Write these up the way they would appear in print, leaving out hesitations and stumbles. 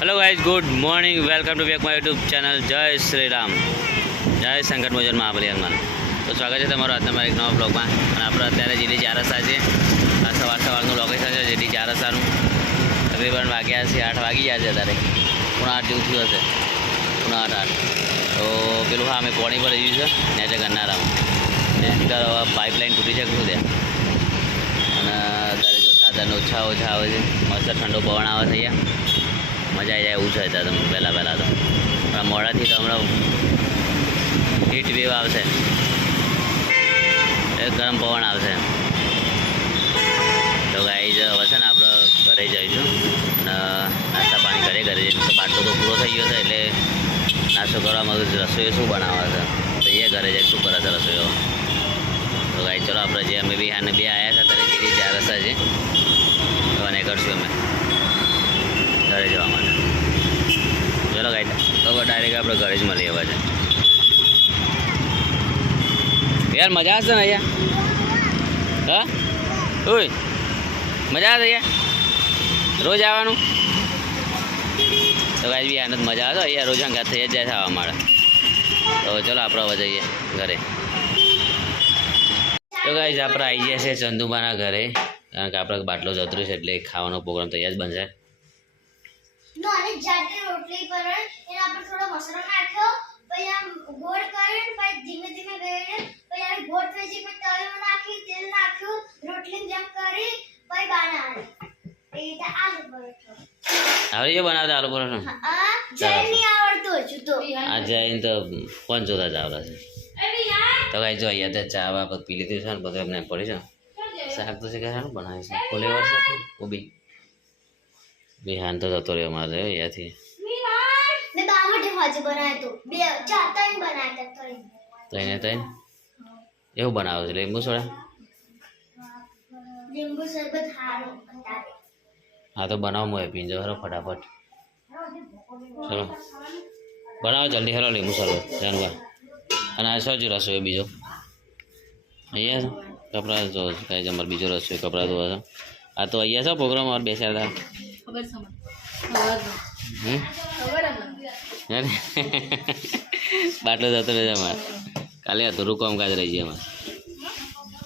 Hello guys good morning welcome to back my YouTube channel જય શ્રી રામ જય સંકટ મોચન મહાબલી હનુમાન તો સ્વાગત છે તમારું આજના મારા એક નવા બ્લોગમાં અને આપણે અત્યારે જેડી 4 રસ્તા છે આ સવારનું લોકેશન છે જેડી 4 રસ્તાનું તકરીબન વાગ્યા છે 8 વાગી ગયા છે અત્યારે 8:30 જેવું થયું હશે 8:30 તો પેલું હા અમે પોણી પર રહ્યું છે ત્યાં છે ગન્નારામ પાઇપલાઇન તૂટી છે શું ત્યાં અને અત્યારે જો સાધનો ઓછા આવે છે મસ્ત ઠંડો પવન આવે છે અહીંયા મજા આવી જાય એવું છે ત્યાં તમે પહેલાં તો પણ મોડાથી તો હમણાં હીટ વેવ આવશે ગરમ પવન આવશે તો ગાઈ જ હવે છે ને આપણે ઘરે જઈશું અને નાસ્તા પાણી ઘરે જઈશું તો બાટલો તો પૂરો થઈ ગયો છે એટલે નાસ્તો કરવામાં રસોઈ શું બનાવે છે તો એ ઘરે જઈ શું કરે છે રસોઈઓ તો ગાઈ ચલો આપણે જે અમે બી આને બે આવ્યા છે અત્યારે જેવી 4 રસ્તા છે તો અને કરશું અમે ઘરે જવા માટે ચલો ગાઈ તો ડાયરેક્ટ આપણે ઘરે જ મળીએ હવે યાર મજા આવશે ને અહીંયા હા ઓય મજા આવે અહીંયા રોજ આવવાનું તો ગાઈ બી આનંદ મજા આવે અહીંયા રોજ હંગાત થઈ જ જાય છે આવવા માટે તો ચલો આપણે હવે જઈએ ઘરે તો ગાઈ આપણે આવી ગયા છે ચંદુબાના ઘરે કારણ કે આપણે બાટલો જતરું છે એટલે ખાવાનો પ્રોગ્રામ તૈયાર જ બનશે નોને જાતે રોટલી પર એના પર થોડો મસાલો નાખ્યો પછી આમ ગોળ કરીને પછી ધીમે ધીમે ગળીને પછી આ ગોળ થઈ જાય પછી તળીમાં નાખી તેલ નાખ્યું રોટલી જેમ કરી પછી બનાવી એ રીતે આલુ પરોઠો આવડી ગયો બનાવતા આલુ પરોઠો આ જય નહીં આવડતું હજુ તો આ જઈને તો કોણ જોતા જ આવડે છે તો ગાઈ જો અહીંયા તો ચા વા પી લીધી છે ને બધું એમને પડી છે શાક તો છે બનાવી છે ફુલેવર છે કોબી બિહાન તો જતો રહ્યો મારે અહીંયાથી મેં બામટે ભાજી બનાવ્યો તો બે ચાર ત્રણ બનાવ્યા તઈને એવું બનાવે છે લીંબુ સોડા લીંબુ શરબત હારો અંદાજે હા તો બનાવો મોય પીંજો હરો ફટાફટ ચલો બનાવો જલ્દી હરો લીંબુ શરબત જાનવા અને આ શું રસોઈ બીજો અહીંયા કપડાં જો કાંઈ જમર બીજો રસોઈ કપડાં ધોવા છે આ તો અહીંયા છે પ્રોગ્રામ ઓર બેસ્યા હતા બાટલો જતો રહે અમારે કાલે અધૂરું કામકાજ રહી જાય અમારે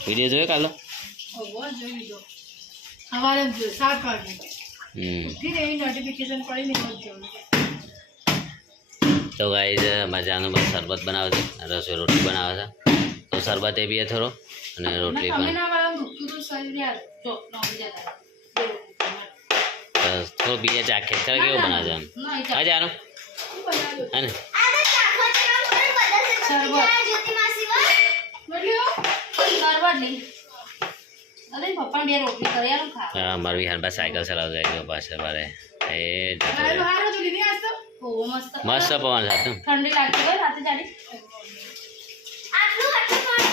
વિડીયો જોયો કાલો તો ગાઈઝ મજાનું બસ શરબત બનાવે છે રસોઈ રોટલી બનાવે છે તો શરબત એ બી થોડો અને રોટલી પણ થોડો બીજે ચાખે ચાલ કેવું બનાવે છે આમ હા જાનું હે ને હા મારું વિહાર બસ સાયકલ ચલાવતો જાય પાછળ મારે એ મસ્ત પવન સાથે ઠંડી લાગતી હોય રાતે જાડી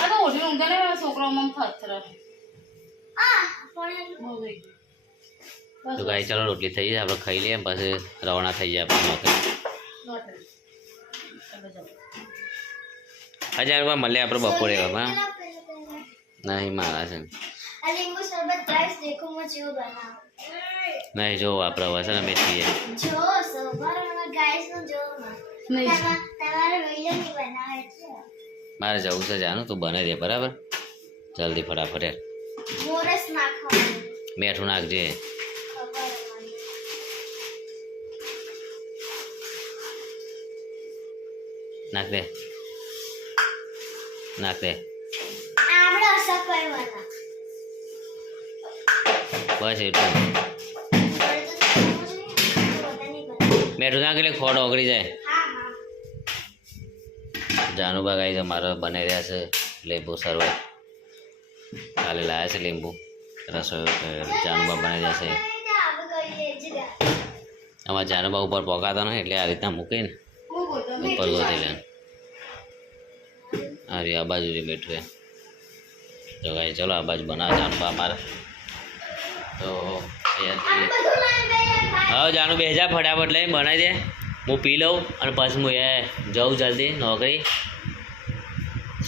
આ તો ઓઢી ઊંઘે ને છોકરાઓમાં થથર તો ગાઈ ચાલો રોટલી થઈ જાય આપણે ખાઈ લઈએ પછી રવાના થઈ જાય આપણે નોકરી 1000 રૂપિયા મળે આપણે બપોરે બાબા નહીં મારા છે લીંબુ શરબત ગાઈસ દેખો હું જેવો બનાવું નહીં જો આપણે હવે છે ને અમે છીએ જો સવારમાં ગાઈસ નો જો તમારે વિડિયો ની બનાવે છે મારે જવું છે જાનું તું બને દે બરાબર જલ્દી ફટાફટ યાર મોરસ નાખવાનું મીઠું નાખજે નાખ દે આપણે અસર કરવાના બસ એટલું મીઠું નાખ એટલે ખોડ ઓગળી જાય જાનુબા ગાઈ છે મારા બની રહ્યા છે લીંબુ શરબત કાલે લાયા છે લીંબુ રસોઈ જાનુબા બની રહ્યા છે આમાં જાનુબા ઉપર પોકાતા નહીં એટલે આ રીતના મૂકીને ઉપર ગોતી લે આ રી આ બાજુ બેઠું એ તો ગાઈ ચલો આ બાજુ બનાવ જાનુબા મારે તો હા જાનુ બે હજાર ફટાફટ લઈને બનાવી દે હું પી લઉં અને પછી હું એ જાઉં જલ્દી નોકરી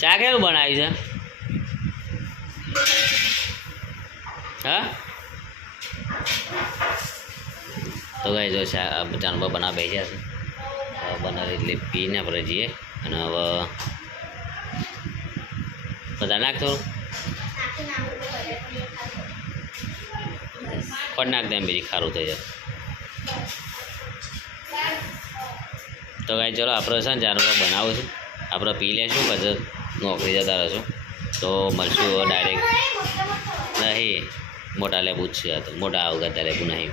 શા કેવું બનાવ્યું છે હા તો ગાઈ જો જાનવા બનાવ બેસી જશે બનાવી એટલે પીને આપણે જઈએ અને હવે બધા નાખ થોડું પણ નાખ દે એમ બીજી ખારું થઈ જાય તો ગાઈ ચલો આપણે છે ને જાનવા બનાવું છું આપણે પી લેશું પછી નોકરી જતા રહીશું તો મળશું ડાયરેક્ટ નહીં મોટા લેબુ જ છે તો મોટા આવગતા લેબુ નહીં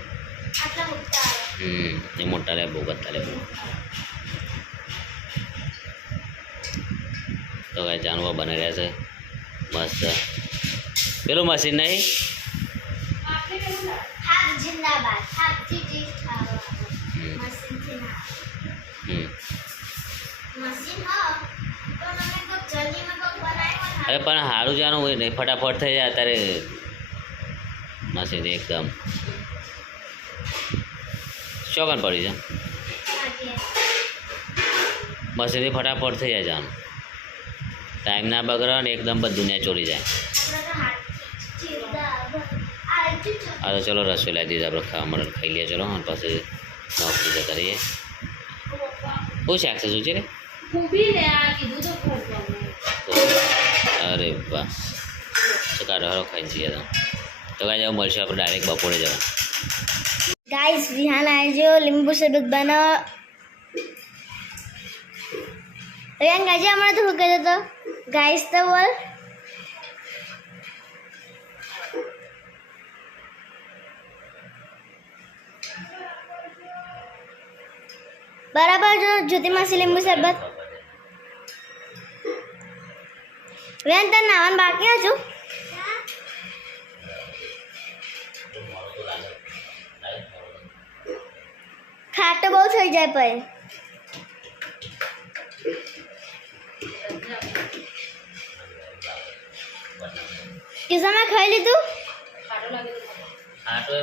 એ મોટા લેબુ ગત્તા લેબુ તો કાંઈ જાનવા બની રહ્યા છે મસ્ત પેલું મશીન નહીં હાફ જિંદાબાદ હાફથી ટીક ખાવા મશીનથી ના મશીન હો તો તમે કોક જલ્દીમાં કોક બનાવ્યો અરે પણ સારું જાનું હોય નહીં ફટાફટ થઈ જાય અત્યારે મશીન એકદમ ચોકન પડી છે મશીનથી ફટાફટ થઈ જાય જાનું ટાઈમ ના બગડે ને એકદમ બધું ને ચોરી જાય હા તો ચલો રસોઈ લાવી દીધી આપણે ખાવા મળે ખાઈ લઈએ ચલો અને પછી નોકરી જતા રહીએ બહુ શાક છે શું છે રે અરે વાહ કાઢો હારો ખાઈ જઈએ તો કાંઈ જવા મળશે આપણે ડાયરેક્ટ બપોરે જવા ગાઈસ વિહાન આવજો લીંબુ શરબત બનાવો રેન ગાજી હમણાં તો શું કહેતો હતો ગાઈસ તો બોલ બરાબર જો જ્યોતિ માસી લીંબુ શરબત રેન તને નાવાનું બાકી હતું ખાટો બહુ થઈ જાય પછી કિસ્સામાં ખાઈ લીધું આટો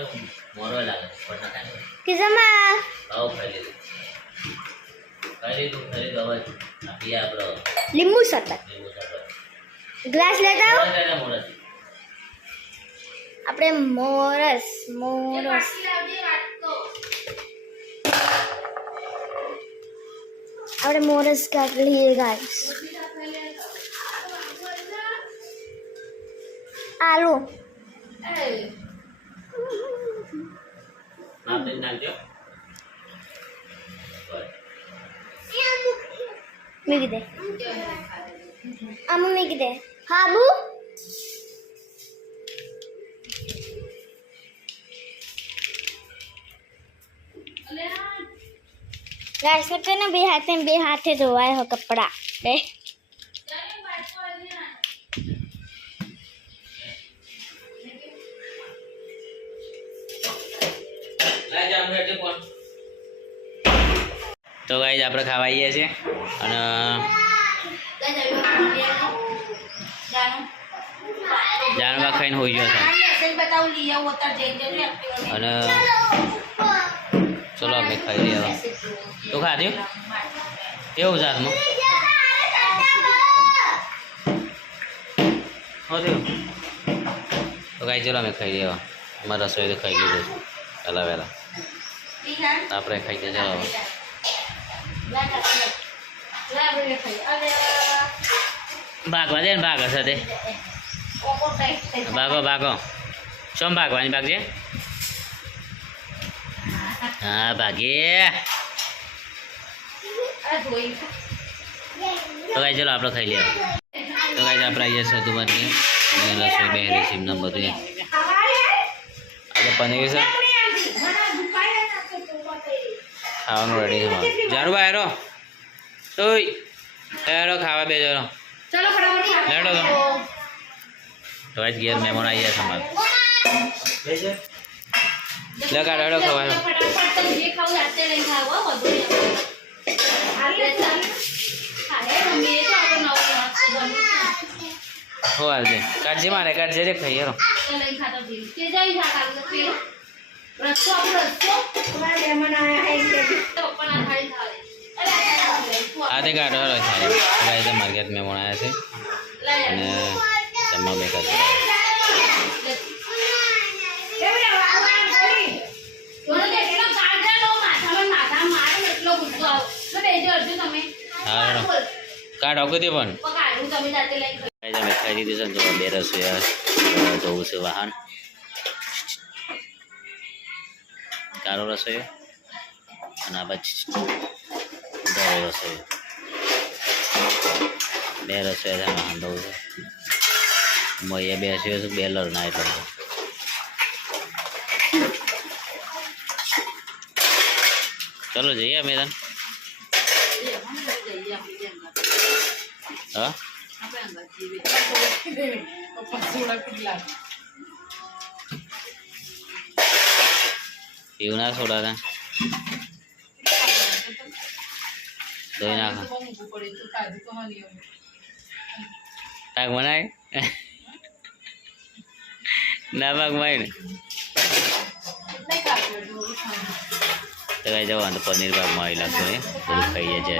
મોરો લાગે પણ ના કિસ્સામાં આવો ખાઈ લીધું હવે આપીએ આપણો લીંબુ શરબત ગ્લાસ લેતા આવો આપણે મોરસ આપણે મોરસ કાઢી લઈએ ગાઈસ આલુ આપણે નાખજો મૂકી દે આમ મૂકી દે હાબુ ગાઈસ તો ને બે હાથે ધોવાય હો કપડા બે તો ગાઈસ આપણે ખાવા આવીએ છીએ અને જાનવા ખાઈને હોઈ ગયો છે અને ચલો અમે ખાઈ લઈએ હવે તું ખાધ્યું કેવું જાતમાં થયું તો કાંઈ ચલો અમે ખાઈ લઈએ હવે અમારે રસોઈ તો ખાઈ લીધું પહેલાં વહેલા આપણે ખાઈ દઈએ ચાલો હવે ભાગવા દે ને ભાગ હશે તે ભાગો શું ભાગવાની ભાગજે હા ભાગીએ તો કાંઈ ચલો આપણે ખાઈ લઈએ તો કાંઈ આપણે આવીએ છીએ તું બની રસોઈ બે રેસીપી બધું આપણે પનીર છે ખાવાનું રેડી છે જારું ભાઈ હેરો તો હેરો ખાવા બે જરો લેડો તો આજ ઘેર મહેમાન આવી ગયા છે અમારે લગા રેડો ખવાયો હો હાલજે કાઢજે મારે કાઢજે રે ખાઈ હેરો આધે કાઢો હેરો થાય માર્કેટ મહેમાન આવ્યા છે અને જમવા બેઠા છે કાર્ડ આપી દે પણ પણ કાઢું તમે જાતે લઈને ખાઈ. અમે ખાઈ દીધું છે ને તો બે રસોઈયા ધોવું છે વાહન કારો રસોઈયો અને આ બાજુ ધોવો રસોઈયો બે રસોઈયા છે વાહન ધોવું છે અહીંયા બેસ્યો છે બેલર ના એટલે ચલો જઈએ અમે તને જઈએ આપણે જેમ હા આપણે અંગત જીવે પીવું ના સોડા તા ધોઈ નાખો તાક બનાય ના પાક માય ને તો કઈ જવાનું તો પનીર પાક મારી લાગતો ને બધું ખાઈએ છે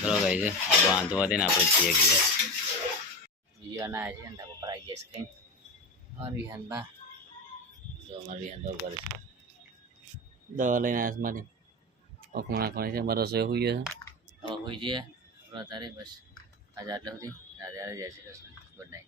ચલો કઈ છે વાંધો દે ને આપણે છીએ ગયા બીજા ના છે ને બપોર આવી જશે કઈ और विहान बा जो हमारे विहान दो कर दवा लेना आसमानी और खाना खाने से हमारा सोए हुई है अब हुई जी है तारे बस आज आटले होती राधे राधे जय श्री कृष्ण गुड नाइट।